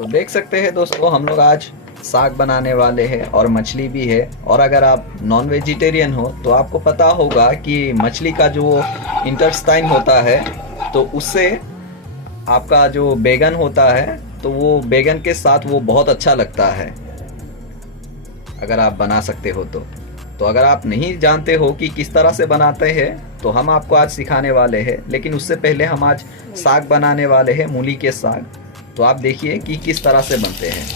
तो देख सकते हैं दोस्तों, हम लोग आज साग बनाने वाले हैं और मछली भी है। और अगर आप नॉन वेजिटेरियन हो तो आपको पता होगा कि मछली का जो इंटेस्टाइन होता है, तो उससे आपका जो बैगन होता है तो वो बैगन के साथ वो बहुत अच्छा लगता है, अगर आप बना सकते हो तो अगर आप नहीं जानते हो कि किस तरह से बनाते हैं तो हम आपको आज सिखाने वाले हैं। लेकिन उससे पहले हम आज साग बनाने वाले हैं, मूली के साग। तो आप देखिए कि किस तरह से बनते हैं।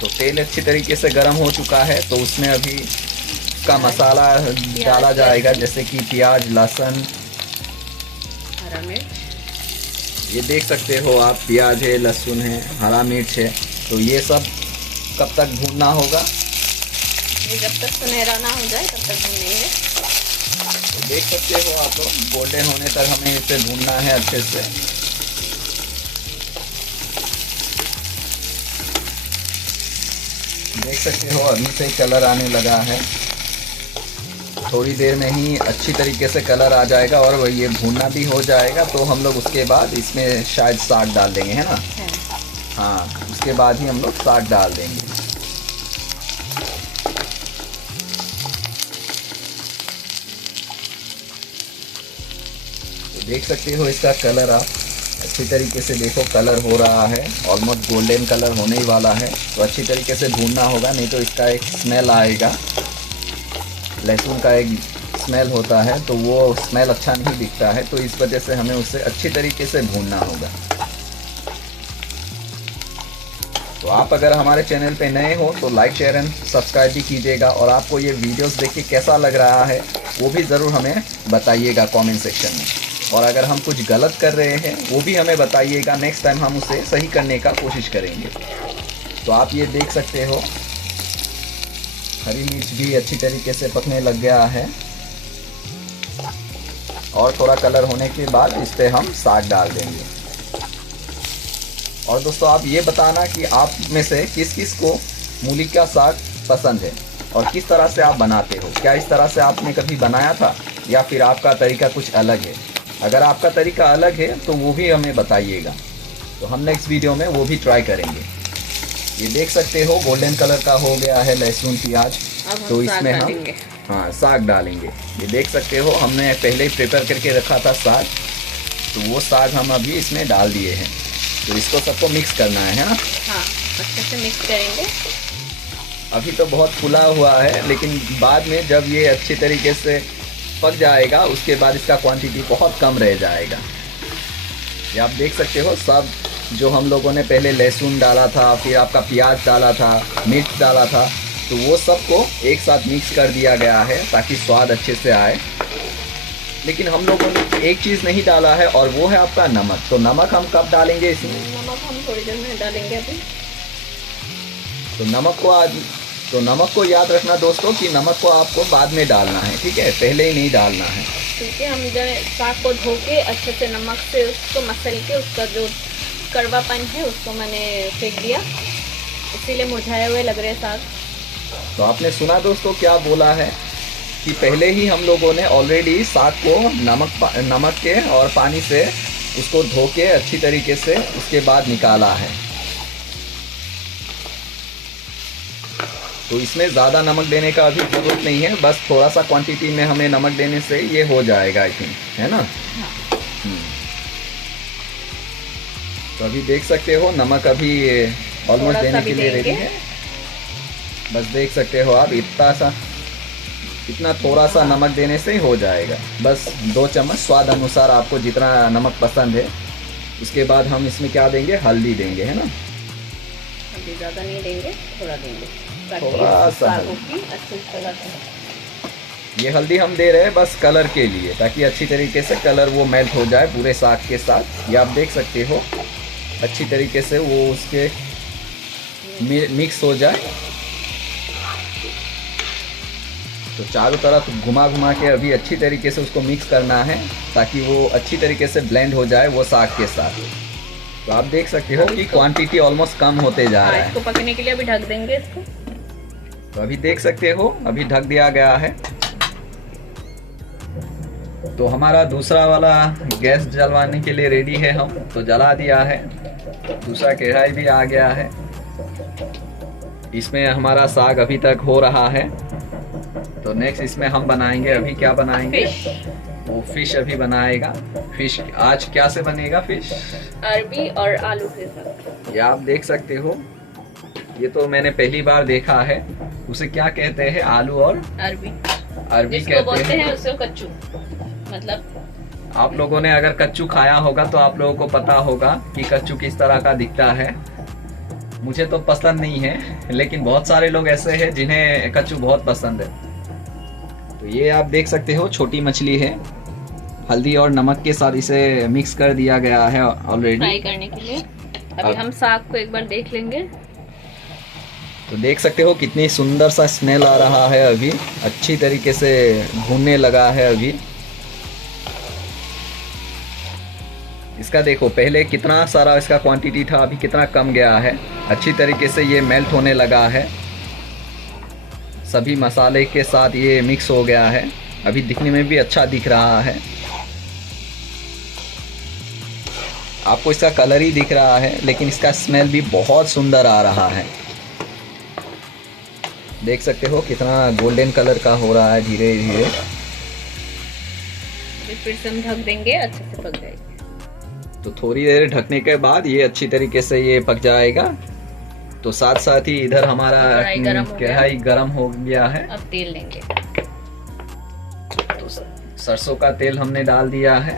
तो तेल अच्छी तरीके से गर्म हो चुका है, तो उसमें अभी का मसाला डाला जाएगा, जैसे कि प्याज, लहसुन, हरा मिर्च। ये देख सकते हो आप, प्याज है, लहसुन है, हरा मिर्च है। तो ये सब कब तक भूनना होगा? ये जब तक सुनहरा ना हो जाए तब तक भूनेंगे। तो देख सकते हो आप लोग, गोल्डन होने तक हमें इसे भूनना है अच्छे से। देख सकते हो अभी से कलर आने लगा है, थोड़ी देर में ही अच्छी तरीके से कलर आ जाएगा और ये भूनना भी हो जाएगा। तो हम लोग उसके बाद इसमें शायद साग डाल देंगे, है ना? हाँ, उसके बाद ही हम लोग साग डाल देंगे। तो देख सकते हो इसका कलर, आप अच्छी तरीके से देखो, कलर हो रहा है, ऑलमोस्ट गोल्डन कलर होने ही वाला है। तो अच्छी तरीके से भूनना होगा, नहीं तो इसका एक स्मेल आएगा। लहसुन का एक स्मेल होता है, तो वो स्मेल अच्छा नहीं दिखता है, तो इस वजह से हमें उसे अच्छी तरीके से भूनना होगा। तो आप अगर हमारे चैनल पे नए हो तो लाइक, शेयर एंड सब्सक्राइब भी कीजिएगा। और आपको ये वीडियोस देख के कैसा लग रहा है वो भी ज़रूर हमें बताइएगा कमेंट सेक्शन में। और अगर हम कुछ गलत कर रहे हैं वो भी हमें बताइएगा, नेक्स्ट टाइम हम उसे सही करने का कोशिश करेंगे। तो आप ये देख सकते हो, हरी मिर्च भी अच्छी तरीके से पकने लग गया है। और थोड़ा कलर होने के बाद इस पर हम साग डाल देंगे। और दोस्तों आप ये बताना कि आप में से किस किस को मूली का साग पसंद है और किस तरह से आप बनाते हो। क्या इस तरह से आपने कभी बनाया था या फिर आपका तरीका कुछ अलग है? अगर आपका तरीका अलग है तो वो भी हमें बताइएगा, तो हम नेक्स्ट वीडियो में वो भी ट्राई करेंगे। ये देख सकते हो गोल्डन कलर का हो गया है लहसुन, प्याज। तो इसमें हम साग डालेंगे। ये देख सकते हो हमने पहले ही प्रिपेयर करके रखा था साग, तो वो साग हम अभी इसमें डाल दिए हैं। तो इसको सबको मिक्स करना है ना? हाँ, अच्छे से मिक्स करेंगे। अभी तो बहुत फुला हुआ है, लेकिन बाद में जब ये अच्छी तरीके से पक जाएगा उसके बाद इसका क्वांटिटी बहुत कम रह जाएगा। ये आप देख सकते हो, सब जो हम लोगों ने पहले लहसुन डाला था, फिर आपका प्याज डाला था, मिर्च डाला था, तो वो सबको एक साथ मिक्स कर दिया गया है ताकि स्वाद अच्छे से आए। लेकिन हम लोगों ने एक चीज़ नहीं डाला है और वो है आपका नमक। तो नमक हम कब डालेंगे इसमें? नमक हम थोड़ी देर में डालेंगे अभी। तो नमक को याद रखना दोस्तों कि नमक को आपको बाद में डालना है, ठीक है? पहले ही नहीं डालना है। क्योंकि हम साग को धो के अच्छे से नमक से उसको मसल के उसका जो कड़वापन है उसको मैंने फेंक दिया, इसीलिए मुरझाए हुए लग रहे साग। तो आपने सुना दोस्तों क्या बोला है कि पहले ही हम लोगों ने ऑलरेडी साग को नमक के और पानी से उसको धो के अच्छी तरीके से उसके बाद निकाला है। तो इसमें ज़्यादा नमक देने का अभी ज़रूरत नहीं है, बस थोड़ा सा क्वांटिटी में हमें नमक देने से ये हो जाएगा, आई थिंक, है ना? तो अभी देख सकते हो नमक अभी ऑलमोस्ट देने के लिए रेडी है। बस देख सकते हो आप, इतना थोड़ा सा नमक देने से ही हो जाएगा। बस 2 चम्मच स्वाद अनुसार, आपको जितना नमक पसंद है। उसके बाद हम इसमें क्या देंगे? हल्दी देंगे, है ना? हल्दी ज़्यादा नहीं देंगे, थोड़ा देंगे, थोड़ा सा। ये हल्दी हम दे रहे हैं बस कलर के लिए, ताकि अच्छी तरीके से कलर वो मेल्ट हो जाए पूरे साग के साथ। ये आप देख सकते हो अच्छी तरीके से वो उसके मिक्स हो जाए। तो चारों तरफ घुमा घुमा के अभी अच्छी तरीके से उसको मिक्स करना है ताकि वो अच्छी तरीके से ब्लेंड हो जाए वो साग के साथ। तो आप देख सकते हो कि क्वांटिटी ऑलमोस्ट कम होते जा रहा है। इसको पकने के लिए अभी ढक देंगे इसको। तो अभी देख सकते हो अभी ढक दिया गया है। तो हमारा दूसरा वाला गैस जलवाने के लिए रेडी है, हम तो जला दिया है। दूसरा कढ़ाई भी आ गया है। इसमें हमारा साग अभी तक हो रहा है। तो नेक्स्ट इसमें हम बनाएंगे, अभी क्या बनाएंगे? वो फिश अभी बनाएगा। फिश आज क्या से बनेगा? फिश अरबी और आलू के साथ। ये आप देख सकते हो, ये तो मैंने पहली बार देखा है। उसे क्या कहते हैं? आलू और अरबी कहते बोलते हैं। हैं उसको कच्चू। मतलब आप लोगों ने अगर कच्चू खाया होगा तो आप लोगों को पता होगा कि कच्चू किस तरह का दिखता है। मुझे तो पसंद नहीं है, लेकिन बहुत सारे लोग ऐसे हैं जिन्हें कच्चू बहुत पसंद है। तो ये आप देख सकते हो छोटी मछली है। हल्दी और नमक के साथ इसे मिक्स कर दिया गया है ऑलरेडी फ्राई करने के लिए। अभी हम साग को एक बार देख लेंगे। तो देख सकते हो कितनी सुंदर सा स्मेल आ रहा है। अभी अच्छी तरीके से भूनने लगा है। अभी इसका देखो, पहले कितना सारा इसका क्वांटिटी था, अभी कितना कम गया है। अच्छी तरीके से ये मेल्ट होने लगा है। सभी मसाले के साथ ये मिक्स हो गया है। अभी दिखने में भी अच्छा दिख रहा है। आपको इसका कलर ही दिख रहा है, लेकिन इसका स्मेल भी बहुत सुंदर आ रहा है। देख सकते हो कितना गोल्डन कलर का हो रहा है धीरे धीरे। फिर से हम ढक देंगे, अच्छे से पक जाएगी। तो थोड़ी देर ढकने के बाद ये अच्छी तरीके से ये पक जाएगा। तो साथ साथ ही इधर हमारा कढ़ाई गरम हो गया है। अब तेल लेंगे। तो सरसों का तेल हमने डाल दिया है।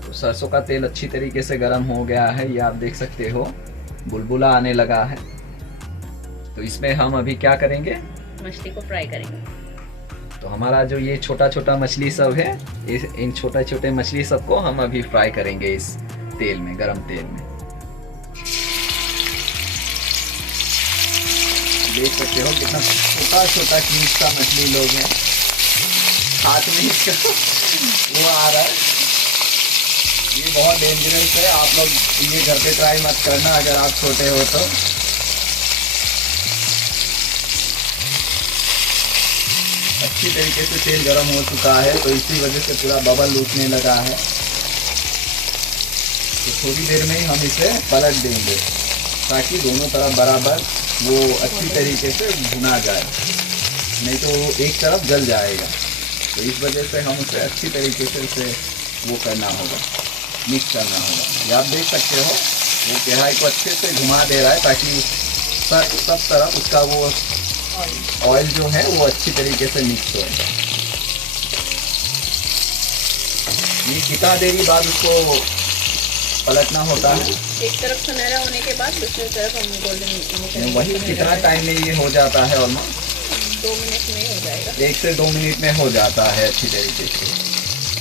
तो सरसों का तेल अच्छी तरीके से गरम हो गया है। ये आप देख सकते हो बुलबुला आने लगा है। तो इसमें हम अभी क्या करेंगे? मछली को फ्राई करेंगे। तो हमारा जो ये छोटा छोटा मछली सब है, इन छोटे छोटे मछली सबको हम अभी फ्राई करेंगे इस तेल में, गरम तेल में। देख सकते हो कितना छोटा छोटा क्यूट सा मछली लोग हैं। हाथ में इसका वो आ रहा है। ये बहुत डेंजरस है। आप लोग ये घर पे ट्राई मत करना अगर आप छोटे हो तो। अच्छी तरीके से तेल गरम हो चुका है, तो इसी वजह से पूरा बबल उठने लगा है। तो थोड़ी देर में ही हम इसे पलट देंगे ताकि दोनों तरफ बराबर वो अच्छी तरीके से भुना जाए, नहीं तो वो एक तरफ जल जाएगा। तो इस वजह से हम उसे अच्छी तरीके से उसे वो करना होगा, मिक्स करना होगा। ये आप देख सकते हो वो कढ़ाई को अच्छे से घुमा दे रहा है ताकि सब तरफ उसका वो ऑयल जो है वो अच्छी तरीके से मिक्स हो। ये कितना देरी बाद उसको पलटना होता है? एक तरफ सुनहरा होने के बाद दूसरी तरफ हम गोल्डन। वही कितना टाइम में ये हो जाता है? ऑलमोस्ट 2 मिनट में हो जाएगा। 1 से 2 मिनट में हो जाता है अच्छी तरीके से।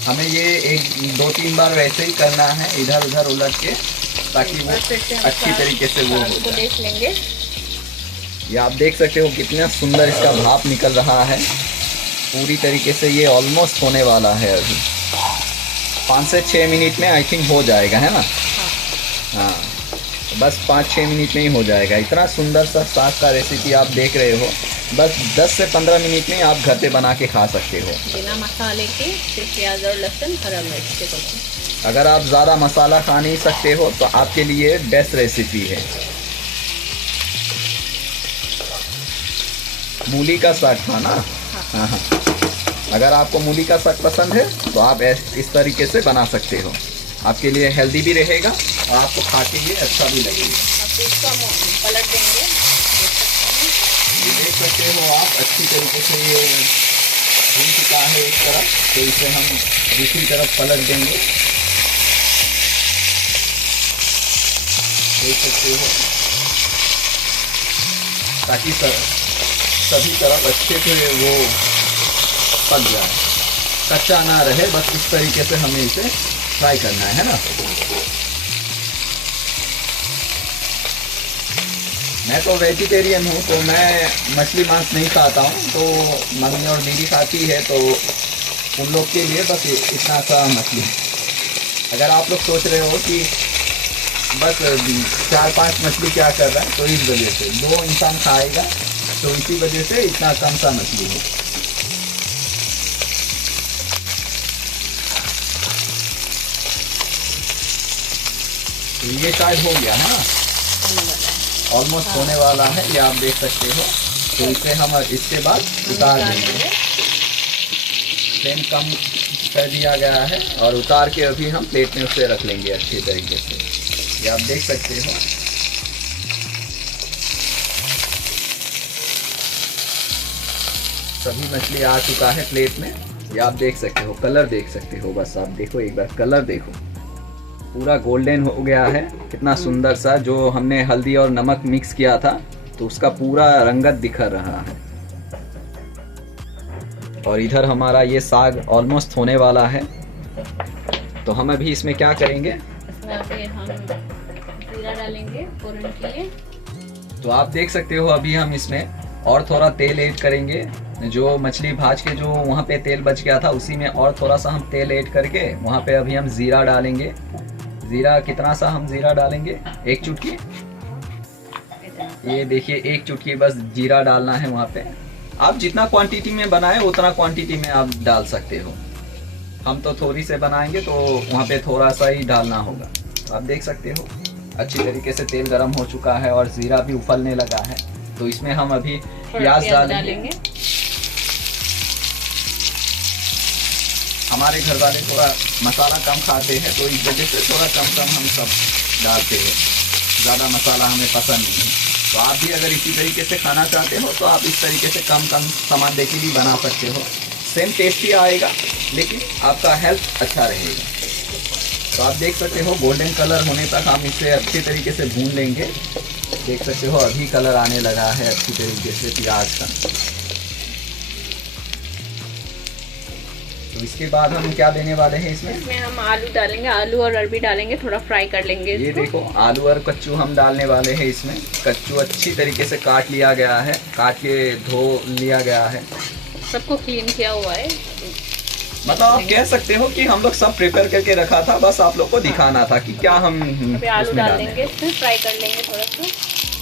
हमें ये 1-2-3 बार वैसे ही करना है, इधर उधर उलट के, ताकि वो अच्छी तरीके से वो हो जाए। देख लेंगे। ये आप देख सकते हो कितना सुंदर इसका भाप निकल रहा है। पूरी तरीके से ये ऑलमोस्ट होने वाला है। अभी 5 से 6 मिनट में आई थिंक हो जाएगा, है ना? हाँ, तो बस 5-6 मिनट में ही हो जाएगा। इतना सुंदर सा साग का रेसिपी आप देख रहे हो। बस 10 से 15 मिनट में आप घर पे बना के खा सकते हो, बिना मसाले के, सिर्फ प्याज और लहसुन, हरा मिर्च के साथ। अगर आप ज़्यादा मसाला खा नहीं सकते हो तो आपके लिए बेस्ट रेसिपी है। मूली का साग खाना। हाँ हाँ, अगर आपको मूली का साग पसंद है तो आप इस तरीके से बना सकते हो। आपके लिए हेल्दी भी रहेगा और आपको खा के ये अच्छा भी लगेगा। अब इसको हम पलट देंगे। ये देख सकते हो आप अच्छी तरीके से ये भून चुका है एक तरफ, तो इसे हम दूसरी तरफ पलट देंगे। देख सकते हो ताकि सभी तरफ अच्छे से वो पक जाए, कच्चा ना रहे। बस इस तरीके से हमें इसे फ्राई करना है ना। मैं तो वेजिटेरियन हूँ, तो मैं मछली मांस नहीं खाता हूँ। तो मम्मी और दीदी खाती है, तो उन लोग के लिए बस इतना सा मछली। अगर आप लोग सोच रहे हो कि बस 4-5 मछली क्या कर रहा है, तो इस वजह से 2 इंसान खाएगा, तो इसी वजह से इतना कम सा मछली है। तो ये शायद हो गया है ना, होने वाला है। ऑलमोस्ट होने वाला है, ये आप देख सकते हो। तो इसे हम इसके बाद उतार देंगे। फ्लेम कम कर दिया गया है और उतार के अभी हम प्लेट में उसे रख लेंगे अच्छी तरीके से। ये आप देख सकते हो। सभी मछली आ चुका है प्लेट में, ये आप देख सकते हो। कलर देख सकते हो, बस आप देखो एक बार, कलर देखो, पूरा गोल्डन हो गया है। कितना सुंदर सा, जो हमने हल्दी और नमक मिक्स किया था तो उसका पूरा रंगत दिखर रहा है। और इधर हमारा ये साग ऑलमोस्ट होने वाला है। तो हम अभी इसमें क्या करेंगे, इसमें अभी हम जीरा डालेंगे फोरन के लिए। तो आप देख सकते हो अभी हम इसमें और थोड़ा तेल ऐड करेंगे। जो मछली भाज के जो वहाँ पे तेल बच गया था उसी में और थोड़ा सा हम तेल ऐड करके वहाँ पे अभी हम जीरा डालेंगे। जीरा कितना सा हम जीरा डालेंगे, 1 चुटकी। ये देखिए 1 चुटकी बस जीरा डालना है वहाँ पे। आप जितना क्वांटिटी में बनाए उतना क्वांटिटी में आप डाल सकते हो। हम तो थोड़ी से बनाएंगे तो वहाँ पे थोड़ा सा ही डालना होगा। तो आप देख सकते हो अच्छी तरीके से तेल गरम हो चुका है और जीरा भी उफलने लगा है। तो इसमें हम अभी प्याज डालेंगे। हमारे घर वाले थोड़ा मसाला कम खाते हैं तो इस वजह से थोड़ा कम कम हम सब डालते हैं, ज़्यादा मसाला हमें पसंद नहीं है। तो आप भी अगर इसी तरीके से खाना चाहते हो तो आप इस तरीके से कम कम सामान देके भी बना सकते हो। सेम टेस्ट ही आएगा लेकिन आपका हेल्थ अच्छा रहेगा। तो आप देख सकते हो गोल्डन कलर होने तक हम इसे अच्छी तरीके से भून लेंगे। देख सकते हो अभी कलर आने लगा है अच्छी तरीके से प्याज का। तो इसके बाद हम क्या देने वाले हैं इसमें हम आलू डालेंगे, आलू और अरबी डालेंगे, थोड़ा फ्राई कर लेंगे इसको। ये देखो आलू और कच्चू हम डालने वाले हैं इसमें। कच्चू अच्छी तरीके से काट लिया गया है, काट के धो लिया गया है, सबको क्लीन किया हुआ है। मतलब आप कह सकते हो कि हम लोग सब प्रिपेयर करके रखा था, बस आप लोग को दिखाना था कि क्या हम अभी आलू डाल देंगे, इसमें फ्राई कर लेंगे थोड़ा सा।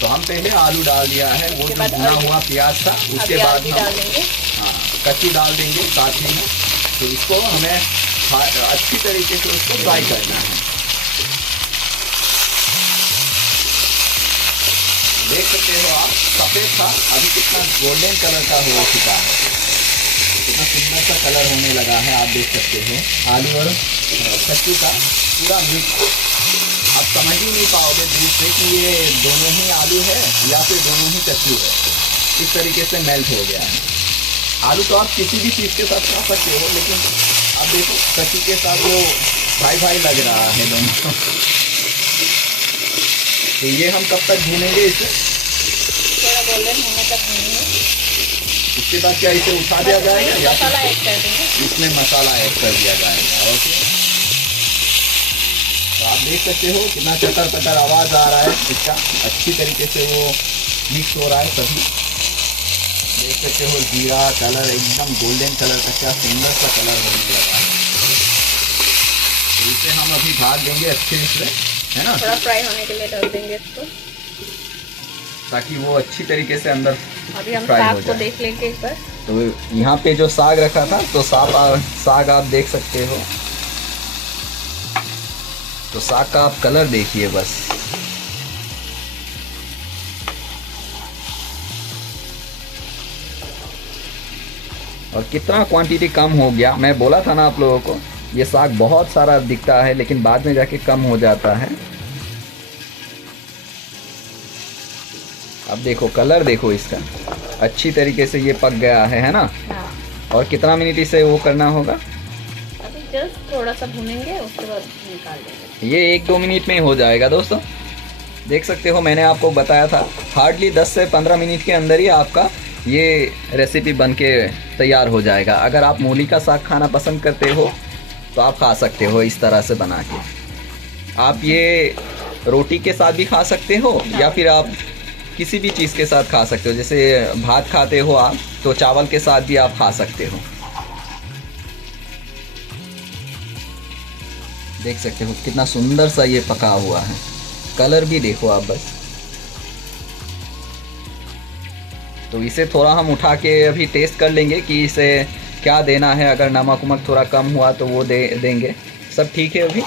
तो हम पहले आलू डाल दिया है, वो जो भुना हुआ प्याज था उसके बाद हम कच्चू डाल देंगे साथ ही में। तो इसको हमें अच्छी तरीके से उसको फ्राई करना है। देख सकते हो आप, सफ़ेद था अभी कितना गोल्डन कलर का हो चुका है, कितना सुंदर सा कलर होने लगा है। आप देख सकते हो आलू और कच्चू का पूरा मिक्स। आप समझ ही नहीं पाओगे दूर से कि ये दोनों ही आलू है या फिर दोनों ही कच्चू है। इस तरीके से मेल्ट हो गया है। आलू तो आप किसी भी चीज़ के साथ खा सकते हो, लेकिन आप देखो कच्चू के साथ वो भाई भाई लग रहा है दोनों। तो ये हम कब तक भूनेंगे इसे, थोड़ा गोल्डन होने तक भूनेंगे। उसके बाद क्या इसे उठा दिया जाएगा या मसाला ऐड कर देंगे, इसमें मसाला ऐड कर दिया जाएगा। ओके, तो आप देख सकते हो कितना चटर पटर आवाज़ आ रहा है इसका। अच्छी तरीके से वो मिक्स हो रहा है सभी। देख सकते हो जीरा कलर एकदम गोल्डन कलर का, क्या सुंदर सा कलर होने लगा है। तो इसे हम अभी भाग देंगे अच्छे से, है ना, थोड़ा फ्राई होने के लिए डाल देंगे इसको, ताकि वो अच्छी तरीके से अंदर अभी हम फ्राई हो साग को जाए। देख लेंगे एक बार। तो यहाँ पे जो साग रखा था तो साग आप देख सकते हो। तो साग का आप कलर देखिए बस। और कितना क्वांटिटी कम हो गया। मैं बोला था ना आप लोगों को, ये साग बहुत सारा दिखता है लेकिन बाद में जाके कम हो जाता है। अब देखो कलर देखो इसका, अच्छी तरीके से ये पक गया है ना। हाँ। और कितना मिनट इसे वो करना होगा, अभी जस्ट थोड़ा सा भूनेंगे, उसके बाद निकाल देंगे। ये 1-2 मिनट में ही हो जाएगा दोस्तों। देख सकते हो मैंने आपको बताया था हार्डली 10 से 15 मिनट के अंदर ही आपका ये रेसिपी बनके तैयार हो जाएगा। अगर आप मूली का साग खाना पसंद करते हो तो आप खा सकते हो इस तरह से बना के। आप ये रोटी के साथ भी खा सकते हो या फिर आप किसी भी चीज़ के साथ खा सकते हो। जैसे भात खाते हो आप तो चावल के साथ भी आप खा सकते हो। देख सकते हो कितना सुंदर सा ये पका हुआ है। कलर भी देखो आप बस। तो इसे थोड़ा हम उठा के अभी टेस्ट कर लेंगे कि इसे क्या देना है। अगर नमक वमक थोड़ा कम हुआ तो वो देंगे। सब ठीक है अभी?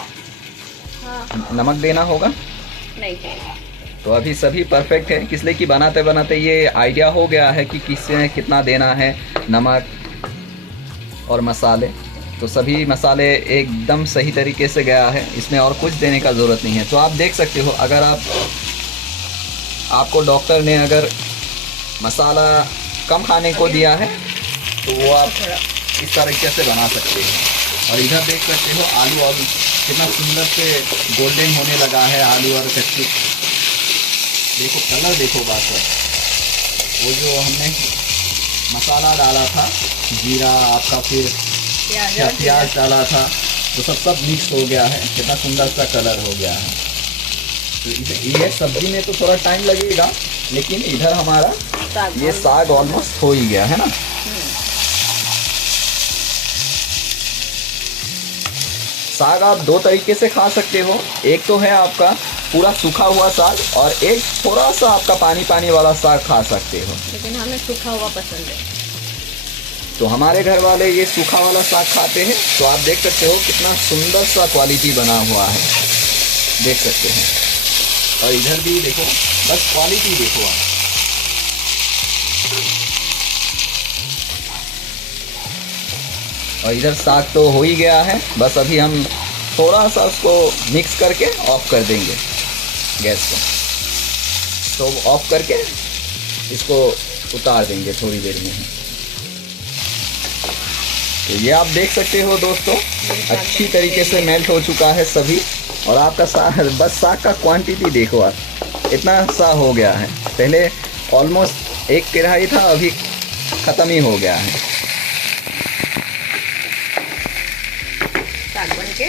हाँ, नमक देना होगा। नहीं चाहिए। तो अभी सभी परफेक्ट है, इसलिए कि बनाते बनाते ये आइडिया हो गया है कि किससे कितना देना है नमक और मसाले। तो सभी मसाले एकदम सही तरीके से गया है, इसमें और कुछ देने का ज़रूरत नहीं है। तो आप देख सकते हो, अगर आपको डॉक्टर ने अगर मसाला कम खाने को दिया है तो वो आप इस तरीके से बना सकते हो। और इधर देख सकते हो आलू और कितना सुंदर से गोल्डन होने लगा है आलू और कच्ची। देखो कलर देखो बात है। वो जो हमने मसाला डाला था, जीरा आपका, फिर प्याज डाला था, तो सब मिक्स हो गया है, कितना सुंदर सा कलर हो गया है। तो ये सब्जी में तो थोड़ा टाइम लगेगा, लेकिन इधर हमारा ये साग ऑलमोस्ट हो ही गया है ना। साग आप दो तरीके से खा सकते हो, एक तो है आपका पूरा सूखा हुआ साग और एक थोड़ा सा आपका पानी पानी वाला साग खा सकते हो। लेकिन हमें सूखा हुआ पसंद है, तो हमारे घर वाले ये सूखा वाला साग खाते हैं। तो आप देख सकते हो कितना सुंदर सा क्वालिटी बना हुआ है, देख सकते हैं। और इधर भी देखो, बस क्वालिटी देखो आप। और इधर साग तो हो ही गया है, बस अभी हम थोड़ा सा उसको मिक्स करके ऑफ कर देंगे गैस को। तो ऑफ करके इसको उतार देंगे थोड़ी देर में। तो ये आप देख सकते हो दोस्तों, अच्छी तरीके से मेल्ट हो चुका है सभी। और आपका साग, बस साग का क्वांटिटी देखो आप, इतना सा हो गया है। पहले ऑलमोस्ट एक कढ़ाई था, अभी ख़त्म ही हो गया है। साग बन के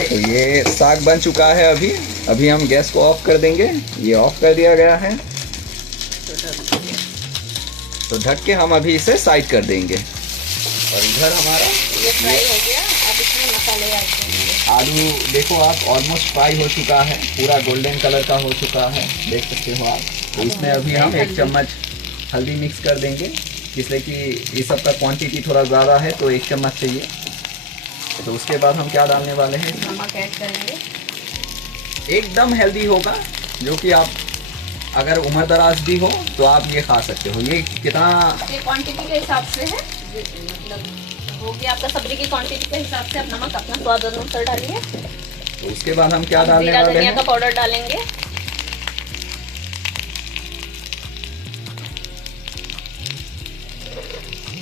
तो ये साग बन चुका है। अभी हम गैस को ऑफ कर देंगे। ये ऑफ कर दिया गया है, तो ढक के हम अभी इसे साइड कर देंगे। और इधर हमारा ये फ्राई हो गया, अब इसमें मसाले ऐड करेंगे। आलू देखो आप, ऑलमोस्ट फ्राई हो चुका है, पूरा गोल्डन कलर का हो चुका है, देख सकते हो आप। तो इसमें अभी हम 1 चम्मच हल्दी मिक्स कर देंगे, इसलिए कि ये सब का क्वांटिटी थोड़ा ज़्यादा है, तो 1 चम्मच चाहिए। तो उसके बाद हम क्या डालने वाले हैं, नमक ऐड करेंगे। एकदम हेल्दी होगा, जो कि आप अगर उम्र दराज भी हो तो आप ये खा सकते हो। ये कितना, ये क्वांटिटी के हिसाब से है, मतलब हो गया आपका सब्जी की क्वांटिटी के हिसाब से। आप नमक अपना स्वाद अनुसार डालिए। तो उसके बाद हम क्या डालने वाले धनिया हैं, का पाउडर डालेंगे।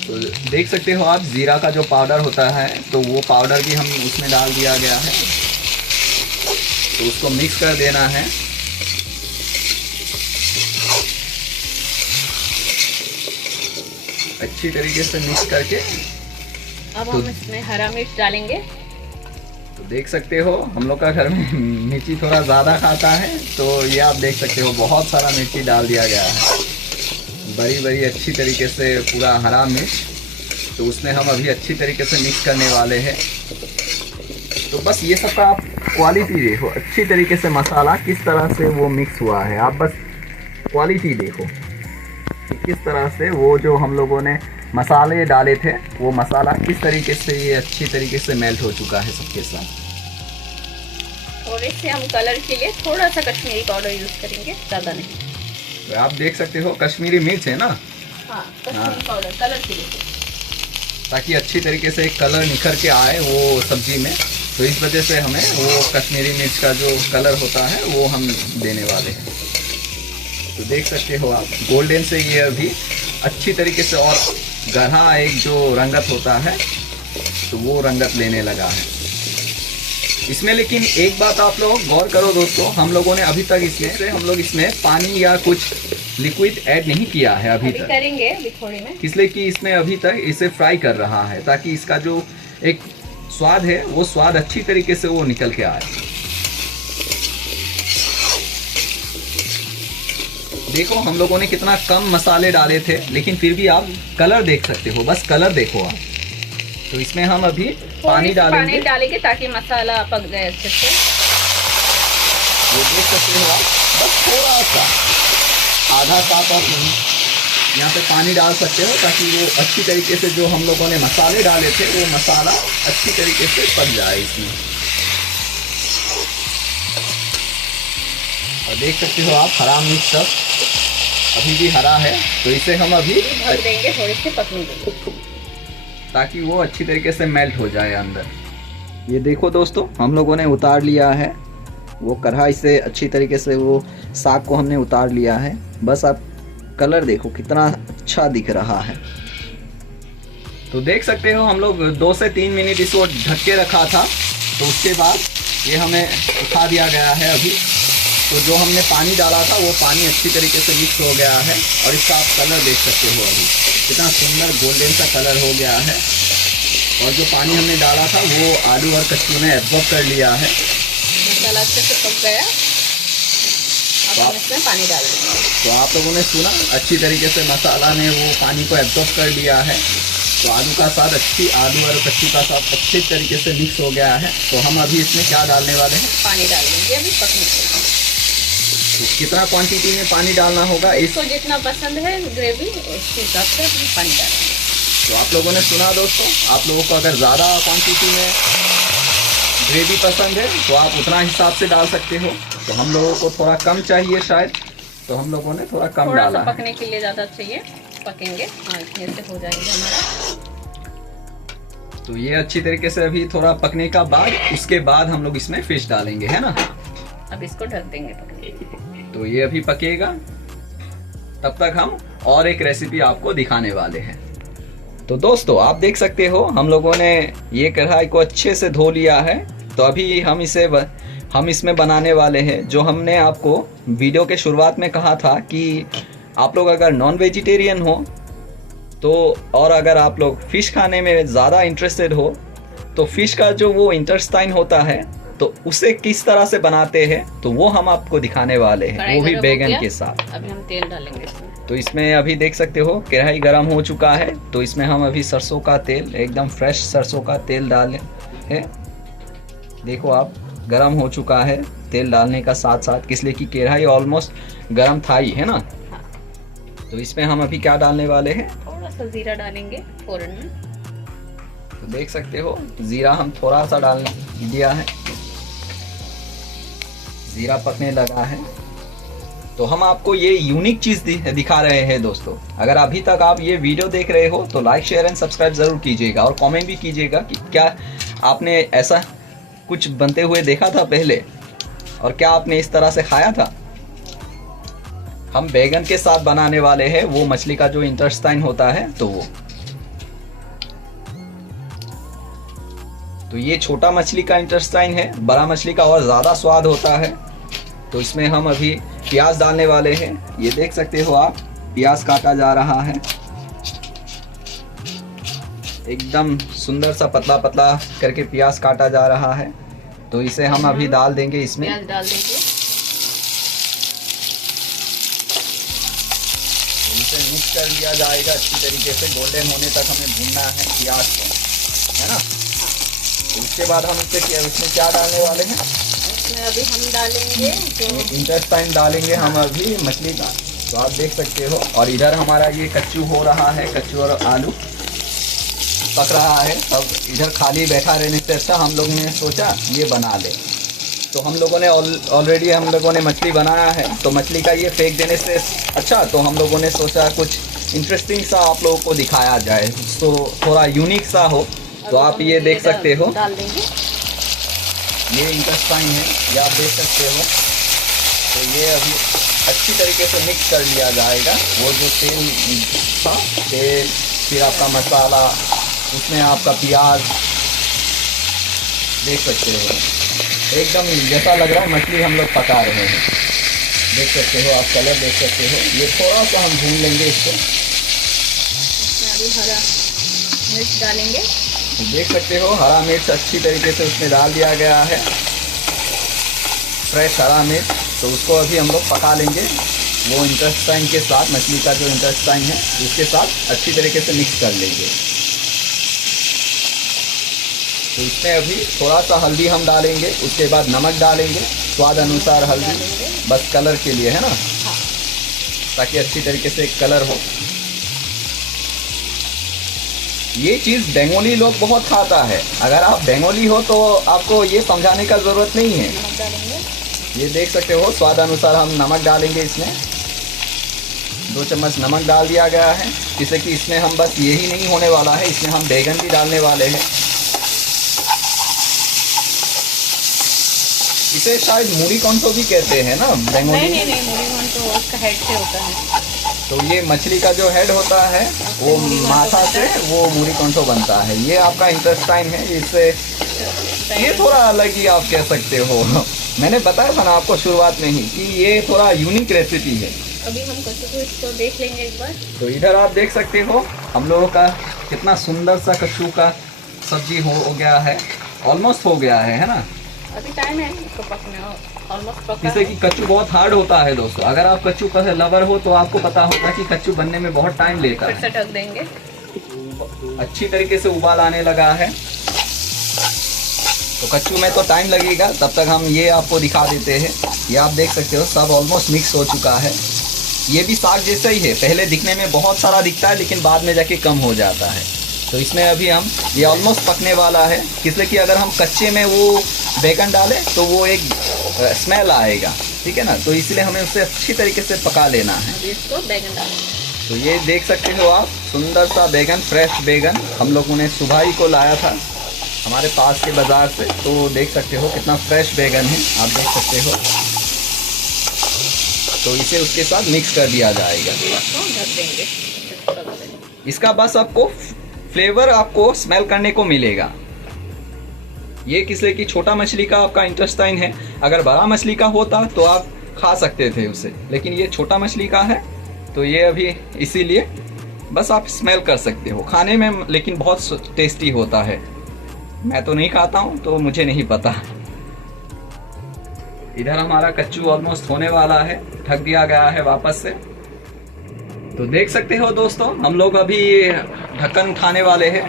तो देख सकते हो आप, जीरा का जो पाउडर होता है, तो वो पाउडर भी हम उसमें डाल दिया गया है। तो उसको मिक्स कर देना है। अच्छी तरीके से मिक्स करके अब हम इसमें हरा मिर्च डालेंगे। तो देख सकते हो, हम लोग का घर में मिर्ची थोड़ा ज़्यादा खाता है, तो ये आप देख सकते हो बहुत सारा मिर्ची डाल दिया गया है, बड़ी बड़ी अच्छी तरीके से पूरा हरा मिर्च। तो उसमें हम अभी अच्छी तरीके से मिक्स करने वाले हैं। तो बस ये सब का आप क्वालिटी देखो, अच्छी तरीके से मसाला किस तरह से वो मिक्स हुआ है। आप बस क्वालिटी देखो कि किस तरह से वो जो हम लोगों ने मसाले डाले थे, वो मसाला किस तरीके से ये अच्छी तरीके से मेल्ट हो चुका है सबके साथ। और इससे हम कलर के लिए थोड़ा सा कश्मीरी पाउडर यूज़ करेंगे, ज़्यादा नहीं। तो आप देख सकते हो कश्मीरी मिर्च है ना, हाँ, कश्मीरी पाउडर कलर के लिए, ताकि अच्छी तरीके से एक कलर निखर के आए वो सब्जी में। तो इस वजह से हमें वो कश्मीरी मिर्च का जो कलर होता है वो हम देने वाले हैं। तो देख सकते हो आप, गोल्डन से ये अभी अच्छी तरीके से और गहरा एक जो रंगत होता है, तो वो रंगत लेने लगा है इसमें। लेकिन एक बात आप लोग गौर करो दोस्तों, हम लोगों ने अभी तक इसमें पानी या कुछ लिक्विड ऐड नहीं किया है अभी तक। करेंगे अभी थोड़ी में, इसलिए कि इसमें अभी तक इसे फ्राई कर रहा है, ताकि इसका जो एक स्वाद है वो स्वाद अच्छी तरीके से वो निकल के आए। देखो हम लोगों ने कितना कम मसाले डाले थे, लेकिन फिर भी आप कलर देख सकते हो, बस कलर देखो आप। तो इसमें हम अभी पानी डालेंगे ताकि मसाला पक जाए अच्छे से। ये देख सकते हो आप, बस थोड़ा सा आधा कप आप यहाँ पे पानी डाल सकते हो, ताकि वो अच्छी तरीके से जो हम लोगों ने मसाले डाले थे वो मसाला अच्छी तरीके से पक जाए इसमें। देख सकते हो आप, हरा मिर्च सब अभी भी हरा है, तो इसे हम अभी ढक देंगे, थोड़ी सी पकने देंगे ताकि वो अच्छी तरीके से मेल्ट हो जाए अंदर। ये देखो दोस्तों, हम लोगों ने उतार लिया है वो कढ़ाई से, अच्छी तरीके से वो साग को हमने उतार लिया है। बस आप कलर देखो कितना अच्छा दिख रहा है। तो देख सकते हो हम लोग 2 से 3 मिनट इसको ढक के रखा था, तो उसके बाद ये हमें उठा दिया गया है अभी। तो जो हमने पानी डाला था वो पानी अच्छी तरीके से मिक्स हो गया है, और इसका आप कलर देख सकते हो अभी कितना सुंदर गोल्डन सा कलर हो गया है। और जो पानी हमने डाला था वो आलू और कच्चू ने एब्जॉर्ब कर लिया है। मसाला अच्छे से पक गया, अब हम इसमें पानी डाल देंगे। तो आप लोगों ने सुना, अच्छी तरीके से मसाला ने वो पानी को एब्जॉर्ब कर लिया है। तो आलू का साथ आलू और कच्चू का साथ अच्छी तरीके से मिक्स हो गया है। तो हम अभी इसमें क्या डालने वाले हैं? पानी डाल देंगे अभी पकने के लिए। तो कितना क्वांटिटी में पानी डालना होगा? इसको जितना पसंद है ग्रेवी उस हिसाब से पानी डालेंगे। तो आप लोगों ने सुना दोस्तों, आप लोगों को अगर ज़्यादा क्वांटिटी में ग्रेवी पसंद है तो आप उतना हिसाब से डाल सकते हो। तो हम लोगों को थोड़ा कम चाहिए शायद, तो हम लोगों ने थोड़ा कम डाला है। पकने के लिए ज़्यादा चाहिए, पकेंगे, हाँ इतने से हो जाएगा हमारा। तो ये अच्छी तरीके से अभी थोड़ा पकने का बाद, उसके बाद हम लोग इसमें फिश डालेंगे, है ना? अब इसको ढक देंगे पकने। तो ये अभी पकेगा, तब तक हम और एक रेसिपी आपको दिखाने वाले हैं। तो दोस्तों आप देख सकते हो हम लोगों ने ये कढ़ाई को अच्छे से धो लिया है। तो अभी हम इसमें बनाने वाले हैं जो हमने आपको वीडियो के शुरुआत में कहा था कि आप लोग अगर नॉन वेजिटेरियन हो तो, और अगर आप लोग फिश खाने में ज़्यादा इंटरेस्टेड हो, तो फिश का जो वो इंटेस्टाइन होता है तो उसे किस तरह से बनाते हैं तो वो हम आपको दिखाने वाले हैं, वो भी बैगन के साथ। अभी हम तेल डालेंगे इसमें। तो इसमें अभी देख सकते हो कढ़ाई गरम हो चुका है, तो इसमें हम अभी सरसों का तेल, एकदम फ्रेश सरसों का तेल डाले हैं। देखो आप, गरम हो चुका है तेल डालने का साथ साथ, इसलिए कि कढ़ाई ऑलमोस्ट गरम था ही, है ना? हाँ। तो इसमें हम अभी क्या डालने वाले हैं? थोड़ा सा जीरा डालेंगे फोरन में। तो देख सकते हो जीरा हम थोड़ा सा डाल दिया है, जीरा पकने लगा है। तो हम आपको ये यूनिक चीज दिखा रहे हैं दोस्तों। अगर अभी तक आप ये वीडियो देख रहे हो तो लाइक शेयर एंड सब्सक्राइब जरूर कीजिएगा, और कमेंट भी कीजिएगा कि क्या आपने ऐसा कुछ बनते हुए देखा था पहले, और क्या आपने इस तरह से खाया था। हम बैगन के साथ बनाने वाले हैं वो मछली का जो इंटेस्टाइन होता है, तो वो। तो ये छोटा मछली का इंटेस्टाइन है, बड़ा मछली का और ज़्यादा स्वाद होता है। तो इसमें हम अभी प्याज डालने वाले हैं। ये देख सकते हो आप, प्याज काटा जा रहा है, एकदम सुंदर सा पतला पतला करके प्याज काटा जा रहा है। तो इसे हम अभी डाल देंगे इसमें। प्याज डाल देंगे, इसे मिक्स कर लिया जाएगा अच्छी तरीके से, गोल्डन होने तक हमें भूनना है प्याज को, है ना? तो उसके बाद हम इसमें क्या डालने वाले हैं? इसमें अभी हम डालेंगे जो इंटेस्टाइन डालेंगे हम अभी मछली का। तो आप देख सकते हो, और इधर हमारा ये कच्चू हो रहा है, कच्चू और आलू पक रहा है। अब इधर खाली बैठा रहने से अच्छा हम लोग ने सोचा ये बना ले। तो हम लोगों ने ऑलरेडी हम लोगों ने मछली बनाया है, तो मछली का ये फेंक देने से अच्छा, तो हम लोगों ने सोचा कुछ इंटरेस्टिंग सा आप लोगों को दिखाया जाए, तो थोड़ा यूनिक सा हो। तो आप ये देख सकते हो, डाल देंगे, ये इंटेस्टाइन है, ये आप देख सकते हो। तो ये अभी अच्छी तरीके से मिक्स कर लिया जाएगा। वो जो तेल था, तेल, फिर आपका मसाला, उसमें आपका प्याज, देख सकते हो एकदम जैसा लग रहा है मछली हम लोग पका रहे हैं। देख सकते हो आप, कलर देख सकते हो। ये थोड़ा सा हम भून लेंगे इसको। इसमें अभी हरा मिर्च डालेंगे। तो देख सकते हो हरा मिर्च अच्छी तरीके से उसमें डाल दिया गया है, फ्रेश हरा मिर्च। तो उसको अभी हम लोग पका लेंगे वो इंटेस्टाइन के साथ, मछली का जो इंटेस्टाइन है उसके साथ अच्छी तरीके से मिक्स कर लेंगे। तो इसमें अभी थोड़ा सा हल्दी हम डालेंगे, उसके बाद नमक डालेंगे स्वाद अनुसार, हल्दी बस कलर के लिए, है ना? हाँ। ताकि अच्छी तरीके से कलर हो। ये चीज़ बंगाली लोग बहुत खाता है। अगर आप बंगाली हो तो आपको ये समझाने का ज़रूरत नहीं है। नमक डालेंगे, ये देख सकते हो, स्वाद अनुसार हम नमक डालेंगे इसमें। 2 चम्मच नमक डाल दिया गया है, जिससे कि इसमें हम बस यही नहीं होने वाला है, इसमें हम बैगन भी डालने वाले हैं। इसे शायद मूरी कौंटो भी कहते हैं ना बंगाली? नहीं, मूरी कौंटो उसका हेड से होता है। तो ये मछली का जो हेड होता है वो माथा से वो मूरी कौंटो बनता है। ये आपका इंटेस्टाइन है, इससे ये थोड़ा अलग ही आप कह सकते हो। मैंने बताया था ना आपको शुरुआत में ही कि ये थोड़ा यूनिक रेसिपी है। अभी हम कच्चू को इसको देख लेंगे एक बार। तो इधर आप देख सकते हो हम लोगों का कितना सुंदर सा कच्चू का सब्जी हो गया है, ऑलमोस्ट हो गया है ना? अभी टाइम है इसको पकने, ऑलमोस्ट पका। जैसे कि कच्चू बहुत हार्ड होता है दोस्तों, अगर आप कच्चू का लवर हो तो आपको पता होगा कि कच्चू बनने में बहुत टाइम लेता है। फिर से ढक देंगे। अच्छी तरीके से उबाल आने लगा है, तो कच्चू में तो टाइम लगेगा, तब तक हम ये आपको दिखा देते हैं। ये आप देख सकते हो सब ऑलमोस्ट मिक्स हो चुका है। ये भी साग जैसा ही है, पहले दिखने में बहुत सारा दिखता है लेकिन बाद में जाके कम हो जाता है। तो इसमें अभी हम ये ऑलमोस्ट पकने वाला है, इसलिए कि अगर हम कच्चे में वो बैगन डालें तो वो एक स्मेल आएगा, ठीक है ना? तो इसलिए हमें उसे अच्छी तरीके से पका लेना है। अभी इसको बैगन डालें। तो ये देख सकते हो आप, सुंदर सा बैगन, फ्रेश बैगन हम लोगों ने सुबह ही को लाया था हमारे पास के बाज़ार से। तो देख सकते हो कितना फ्रेश बैगन है, आप देख सकते हो। तो इसे उसके साथ मिक्स कर दिया जाएगा। ढक देंगे। इसका बस आपको फ्लेवर आपको स्मेल करने को मिलेगा। ये किसलिए कि छोटा मछली का आपका इंटेस्टाइन है, अगर बड़ा मछली का होता तो आप खा सकते थे उसे, लेकिन ये छोटा मछली का है तो ये अभी इसीलिए बस आप स्मेल कर सकते हो खाने में, लेकिन बहुत टेस्टी होता है। मैं तो नहीं खाता हूँ तो मुझे नहीं पता। इधर हमारा कच्चू ऑलमोस्ट होने वाला है, ढक दिया गया है वापस से। तो देख सकते हो दोस्तों हम लोग अभी ढक्कन उठाने वाले हैं।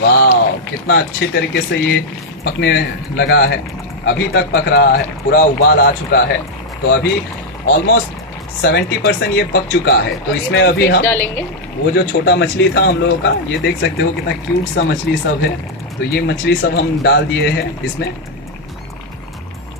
वाह, कितना अच्छी तरीके से ये पकने लगा है, अभी तक पक रहा है, पूरा उबाल आ चुका है। तो अभी ऑलमोस्ट 70% ये पक चुका है। तो इसमें अभी हम डालेंगे वो जो छोटा मछली था हम लोगों का, ये देख सकते हो कितना क्यूट सा मछली सब है। तो ये मछली सब हम डाल दिए हैं इसमें,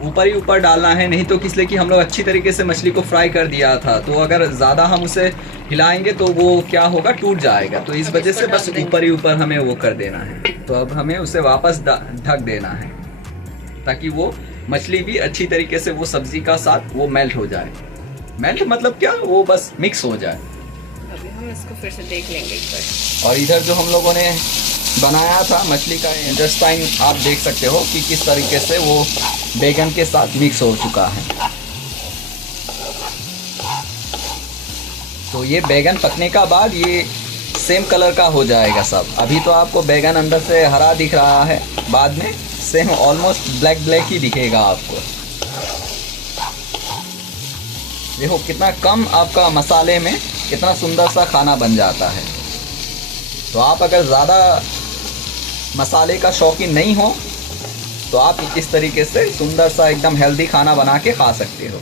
ऊपर ही ऊपर डालना है, नहीं तो किसलिए कि हम लोग अच्छी तरीके से मछली को फ्राई कर दिया था, तो अगर ज़्यादा हम उसे हिलाएंगे तो वो क्या होगा, टूट जाएगा। तो इस वजह से बस ऊपर ही ऊपर हमें वो कर देना है। तो अब हमें उसे वापस ढक देना है ताकि वो मछली भी अच्छी तरीके से वो सब्जी का साथ वो मेल्ट हो जाए। मेल्ट मतलब क्या, वो बस मिक्स हो जाए। अभी हम इसको फिर से देख लेंगे एक बार। और इधर जो हम लोगों ने बनाया था मछली का इंटेस्टाइन, आप देख सकते हो कि किस तरीके से वो बैगन के साथ मिक्स हो चुका है। तो ये बैगन पकने का बाद ये सेम कलर का हो जाएगा सब। अभी तो आपको बैगन अंदर से हरा दिख रहा है, बाद में सेम ऑलमोस्ट ब्लैक ब्लैक ही दिखेगा आपको। देखो कितना कम आपका मसाले में कितना सुंदर सा खाना बन जाता है। तो आप अगर ज़्यादा मसाले का शौकीन नहीं हो तो आप इस तरीके से सुंदर सा एकदम हेल्दी खाना बना के खा सकते हो।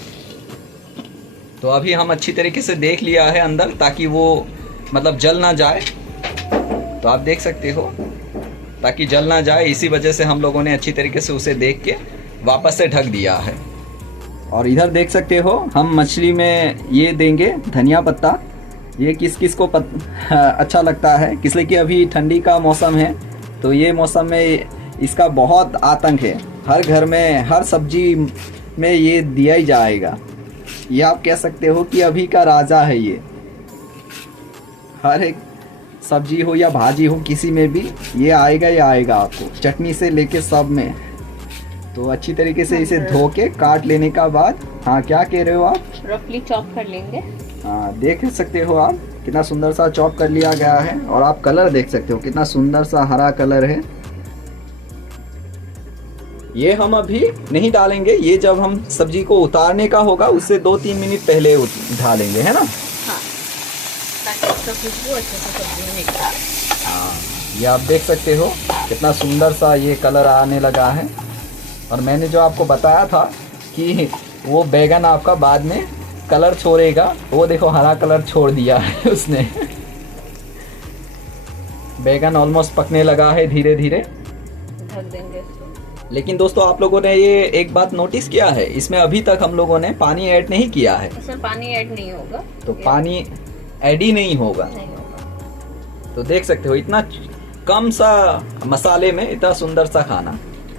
तो अभी हम अच्छी तरीके से देख लिया है अंदर, ताकि वो मतलब जल ना जाए। तो आप देख सकते हो ताकि जल ना जाए, इसी वजह से हम लोगों ने अच्छी तरीके से उसे देख के वापस से ढक दिया है। और इधर देख सकते हो हम मछली में ये देंगे धनिया पत्ता। ये किस किस को अच्छा लगता है, इसलिए कि अभी ठंडी का मौसम है, तो ये मौसम में इसका बहुत आतंक है। हर घर में हर सब्जी में ये दिया ही जाएगा। ये आप कह सकते हो कि अभी का राजा है ये। हर एक सब्जी हो या भाजी हो, किसी में भी ये आएगा ही आएगा आपको, चटनी से लेके सब में। तो अच्छी तरीके से इसे धो के काट लेने का बाद, हाँ क्या कह रहे हो आप? रफली चॉप कर लेंगे। हाँ देख सकते हो आप कितना सुंदर सा चॉप कर लिया गया है। और आप कलर देख सकते हो कितना सुंदर सा हरा कलर है। ये हम अभी नहीं डालेंगे, ये जब हम सब्जी को उतारने का होगा उससे 2-3 मिनट पहले डालेंगे, है ना? हाँ, ताकि उसका खुशबू अच्छे से सब्जी में निकले। हाँ, ये आप देख सकते हो कितना सुंदर सा ये कलर आने लगा है। और मैंने जो आपको बताया था कि वो बैगन आपका बाद में कलर छोड़ेगा, वो देखो हरा कलर छोड़ दिया है उसने। बैगन ऑलमोस्ट पकने लगा है धीरे धीरे। ढक देंगे इसको। लेकिन दोस्तों आप लोगों ने ये एक बात नोटिस किया है, इसमें अभी तक हम लोगों ने पानी ऐड नहीं किया है। इसमें पानी ऐड नहीं होगा, तो पानी ऐड ही नहीं होगा। नहीं होगा। तो देख सकते हो इतना कम सा मसाले में इतना सुंदर सा खाना।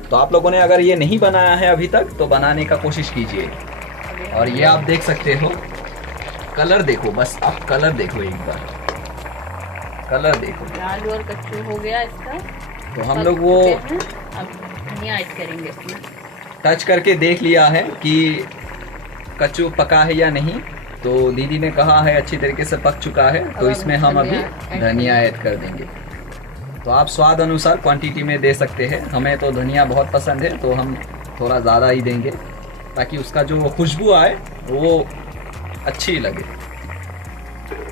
तो आप लोगों ने अगर ये नहीं बनाया है अभी तक तो बनाने का कोशिश कीजिए। और ये आप देख सकते हो, कलर देखो, बस आप कलर देखो, एक बार कलर देखो। आलू और कच्चू हो गया इसका। तो हम लोग वो अब धनिया ऐड करेंगे इसमें। टच करके देख लिया है कि कच्चू पका है या नहीं। तो दीदी ने कहा है अच्छी तरीके से पक चुका है, तो इसमें हम अभी धनिया ऐड कर देंगे। तो आप स्वाद अनुसार क्वांटिटी में दे सकते हैं। हमें तो धनिया बहुत पसंद है तो हम थोड़ा ज़्यादा ही देंगे, ताकि उसका जो खुशबू आए वो अच्छी लगे।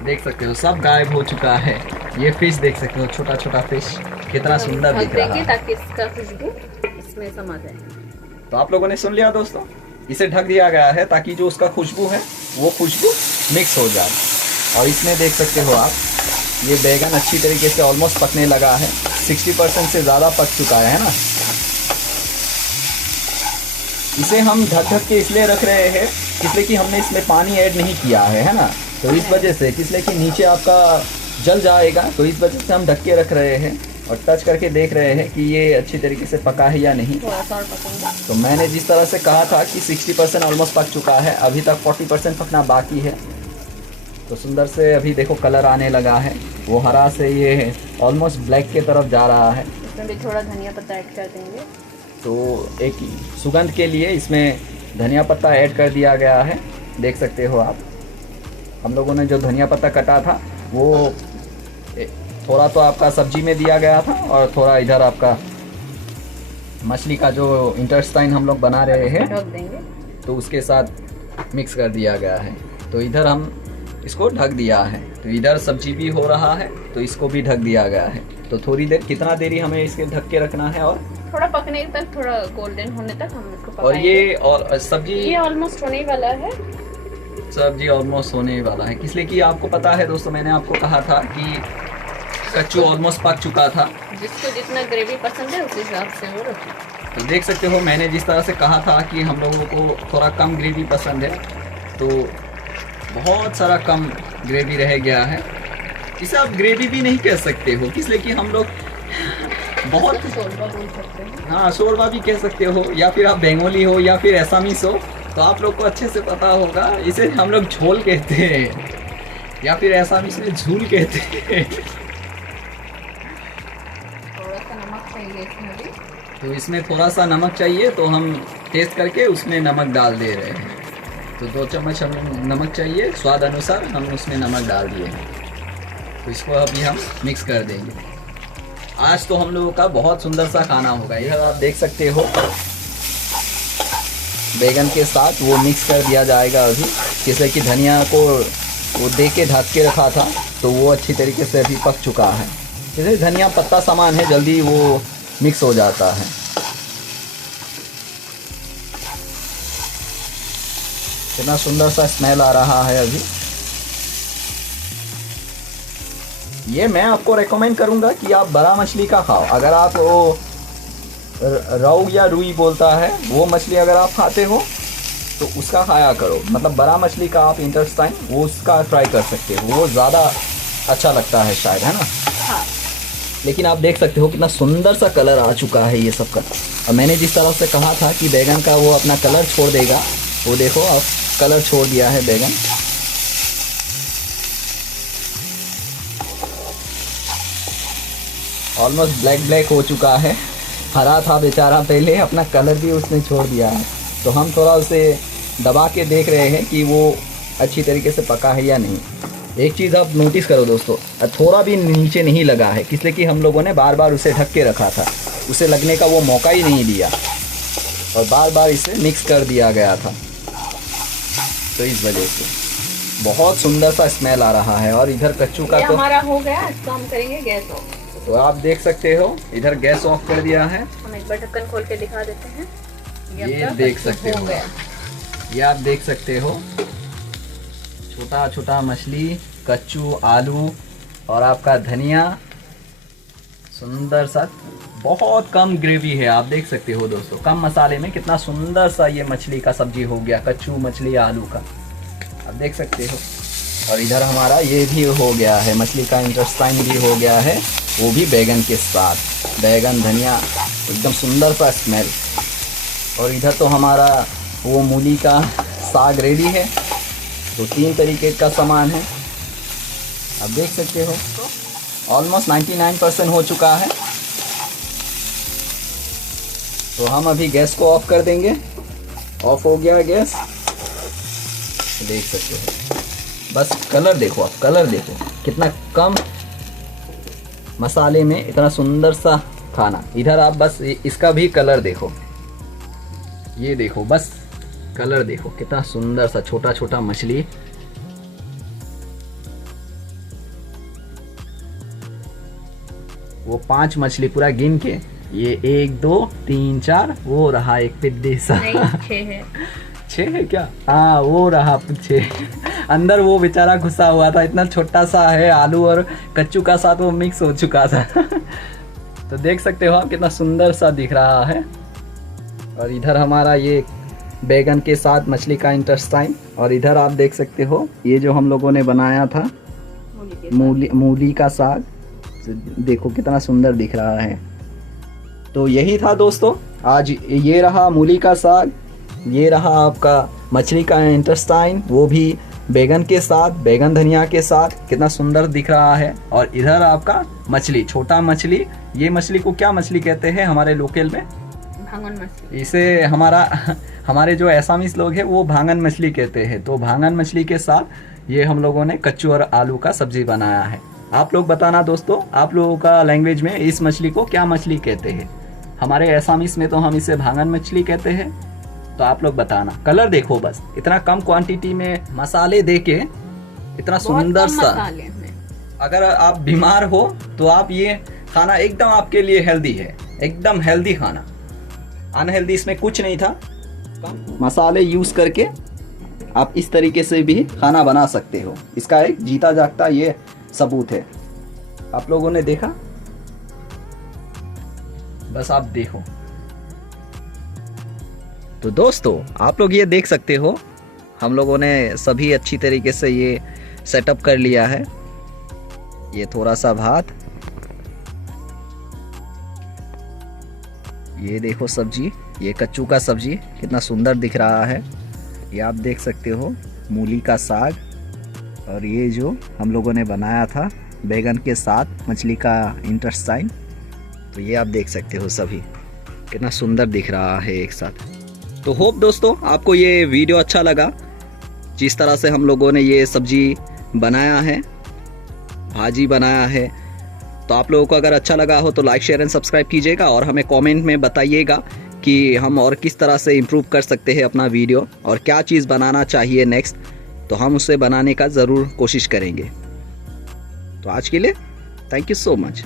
देख सकते हो सब गायब हो चुका है। ये फिश देख सकते हो, छोटा छोटा फिश कितना सुंदर दिख रहा है, ताकि इसका खुशबू इसमें समा जाए। तो आप लोगों ने सुन लिया दोस्तों, इसे ढक दिया गया है ताकि जो उसका खुशबू है वो खुशबू मिक्स हो जाए। और इसमें देख सकते हो आप, ये बैगन अच्छी तरीके से ऑलमोस्ट पकने लगा है, 60% से ज़्यादा पक चुका है ना। इसे हम ढक ढक के इसलिए रख रहे हैं इसलिए कि हमने इसमें पानी ऐड नहीं किया है ना। तो इस वजह से, इसलिए कि नीचे आपका जल जाएगा, तो इस वजह से हम ढक के रख रहे हैं और टच करके देख रहे हैं कि ये अच्छी तरीके से पका है या नहीं। तो मैंने जिस तरह से कहा था कि 60% ऑलमोस्ट पक चुका है, अभी तक 40% पकना बाकी है। तो सुंदर से अभी देखो कलर आने लगा है, वो हरा से ये ऑलमोस्ट ब्लैक के तरफ जा रहा है। इसमें भी थोड़ा धनिया पत्ता ऐड कर देंगे। तो एक सुगंध के लिए इसमें धनिया पत्ता ऐड कर दिया गया है। देख सकते हो आप, हम लोगों ने जो धनिया पत्ता कटा था वो थोड़ा तो आपका सब्जी में दिया गया था और थोड़ा इधर आपका मछली का जो इंटेस्टाइन हम लोग बना रहे हैं तो उसके साथ मिक्स कर दिया गया है। तो इधर हम इसको ढक दिया है, तो इधर सब्जी भी हो रहा है तो इसको भी ढक दिया गया है। तो थोड़ी देर, कितना देरी हमें इसके ढक के रखना है और थोड़ा पकने तक, थोड़ा गोल्डन होने तक हम इसको पकाएंगे। और ये और सब्जी ये ऑलमोस्ट होने वाला है। सब्जी ऑलमोस्ट होने वाला है, इसलिए कि आपको पता है दोस्तों, मैंने आपको कहा था कि कच्चू ऑलमोस्ट पक चुका था। जिसको जितना ग्रेवी पसंद है उस हिसाब से वो रखें। तो देख सकते हो मैंने जिस तरह से कहा था कि हम लोगों को थोड़ा कम ग्रेवी पसंद है, तो बहुत सारा कम ग्रेवी रह गया है। इसे आप ग्रेवी भी नहीं कह सकते हो, इसलिए कि हम लोग बहुत शोरबा बोल सकते हैं। हाँ, शोरबा भी कह सकते हो, या फिर आप बंगाली हो या फिर एसामीस हो, तो आप लोग को अच्छे से पता होगा। इसे हम लोग झोल कहते हैं या फिर एसामीस में झूल कहते हैं। थोड़ा सा नमक चाहिए इसमें भी। तो इसमें थोड़ा सा नमक चाहिए, तो हम टेस्ट करके उसमें नमक डाल दे रहे हैं। तो 2 चम्मच हम नमक चाहिए, स्वाद अनुसार हम उसमें नमक डाल दिए हैं। तो इसको अभी हम मिक्स कर देंगे। आज तो हम लोगों का बहुत सुंदर सा खाना होगा। यह आप देख सकते हो, बैगन के साथ वो मिक्स कर दिया जाएगा अभी, जैसे कि धनिया को वो दे के ढक के रखा था तो वो अच्छी तरीके से अभी पक चुका है। जैसे धनिया पत्ता सामान है, जल्दी वो मिक्स हो जाता है। कितना सुंदर सा स्मेल आ रहा है अभी। ये मैं आपको रेकमेंड करूंगा कि आप बड़ा मछली का खाओ। अगर आप वो रोहू या रुई बोलता है वो मछली अगर आप खाते हो तो उसका खाया करो। मतलब बड़ा मछली का आप इंटेस्टाइन वो उसका ट्राई कर सकते हो, वो ज़्यादा अच्छा लगता है शायद, है ना। हाँ। लेकिन आप देख सकते हो कितना सुंदर सा कलर आ चुका है ये सब का। और मैंने जिस तरह से कहा था कि बैगन का वो अपना कलर छोड़ देगा, वो देखो अब कलर छोड़ दिया है बैगन। ऑलमोस्ट ब्लैक ब्लैक हो चुका है। हरा था बेचारा पहले, अपना कलर भी उसने छोड़ दिया है। तो हम थोड़ा उसे दबा के देख रहे हैं कि वो अच्छी तरीके से पका है या नहीं। एक चीज़ आप नोटिस करो दोस्तों, थोड़ा भी नीचे नहीं लगा है, इसलिए कि हम लोगों ने बार बार उसे ढक के रखा था, उसे लगने का वो मौका ही नहीं दिया और बार बार इसे मिक्स कर दिया गया था। तो इस वजह से बहुत सुंदर सा स्मेल आ रहा है। और इधर कच्चू का तो हमारा हो गया, इसको हम करेंगे गैस ऑफ। तो आप देख सकते हो इधर गैस ऑफ कर दिया है। हम एक बार ढक्कन खोल के दिखा देते हैं। ये देख सकते हो, ये आप देख सकते हो छोटा छोटा मछली, कच्चू, आलू और आपका धनिया, सुंदर सा, बहुत कम ग्रेवी है, आप देख सकते हो दोस्तों, कम मसाले में कितना सुंदर सा ये मछली का सब्जी हो गया, कच्चू मछली आलू का, आप देख सकते हो। और इधर हमारा ये भी हो गया है, मछली का इंटेस्टाइन भी हो गया है, वो भी बैगन के साथ, बैगन धनिया, एकदम सुंदर सा स्मेल। और इधर तो हमारा वो मूली का साग रेडी है। तो 3 तरीके का सामान है, आप देख सकते हो। ऑलमोस्ट 99% हो चुका है। तो हम अभी गैस को ऑफ कर देंगे। ऑफ हो गया गैस, देख सकते हो। बस कलर देखो, आप कलर देखो, कितना कम मसाले में इतना सुंदर सा खाना। इधर आप बस इसका भी कलर देखो, ये देखो, बस कलर देखो, कितना सुंदर सा छोटा छोटा मछली। वो 5 मछली पूरा गिन के, ये 1 2 3 4, वो रहा एक पिद्दी सा, 6 है। 6 है क्या? हाँ, वो रहा 6। अंदर वो बेचारा घुसा हुआ था, इतना छोटा सा है, आलू और कच्चू का साथ वो मिक्स हो चुका था। तो देख सकते हो आप कितना सुंदर सा दिख रहा है। और इधर हमारा ये बैगन के साथ मछली का इंटेस्टाइन, और इधर आप देख सकते हो ये जो हम लोगों ने बनाया था मूली का साग, देखो कितना सुंदर दिख रहा है। तो यही था दोस्तों आज, ये रहा मूली का साग, ये रहा आपका मछली का इंटेस्टाइन, वो भी बैगन के साथ, बैगन धनिया के साथ, कितना सुंदर दिख रहा है। और इधर आपका मछली, छोटा मछली, ये मछली को क्या मछली कहते हैं हमारे लोकल में? भांगन मछली। इसे हमारे जो एसामीस लोग हैं वो भांगन मछली कहते हैं। तो भांगन मछली के साथ ये हम लोगों ने कच्चू और आलू का सब्जी बनाया है। आप लोग बताना दोस्तों, आप लोगों का लैंग्वेज में इस मछली को क्या मछली कहते हैं? हमारे एसामीस में तो हम इसे भांगन मछली कहते हैं। तो आप लोग बताना। कलर देखो, बस इतना कम क्वांटिटी में मसाले देके इतना सुंदर सा। अगर आप बीमार हो तो आप ये खाना एकदम आपके लिए हेल्दी है, एकदम हेल्दी खाना, अनहेल्दी इसमें कुछ नहीं था। मसाले यूज करके आप इस तरीके से भी खाना बना सकते हो, इसका एक जीता जागता ये सबूत है। आप लोगों ने देखा, बस आप देखो। तो दोस्तों आप लोग ये देख सकते हो, हम लोगों ने सभी अच्छी तरीके से ये सेटअप कर लिया है। ये थोड़ा सा भात, ये देखो सब्जी, ये कच्चू का सब्जी कितना सुंदर दिख रहा है, ये आप देख सकते हो, मूली का साग, और ये जो हम लोगों ने बनाया था बैगन के साथ मछली का इंटेस्टाइन। तो ये आप देख सकते हो सभी कितना सुंदर दिख रहा है एक साथ। तो होप दोस्तों आपको ये वीडियो अच्छा लगा, जिस तरह से हम लोगों ने ये सब्जी बनाया है, भाजी बनाया है। तो आप लोगों को अगर अच्छा लगा हो तो लाइक शेयर एंड सब्सक्राइब कीजिएगा, और हमें कमेंट में बताइएगा कि हम और किस तरह से इम्प्रूव कर सकते हैं अपना वीडियो, और क्या चीज़ बनाना चाहिए नेक्स्ट, तो हम उसे बनाने का ज़रूर कोशिश करेंगे। तो आज के लिए थैंक यू सो मच।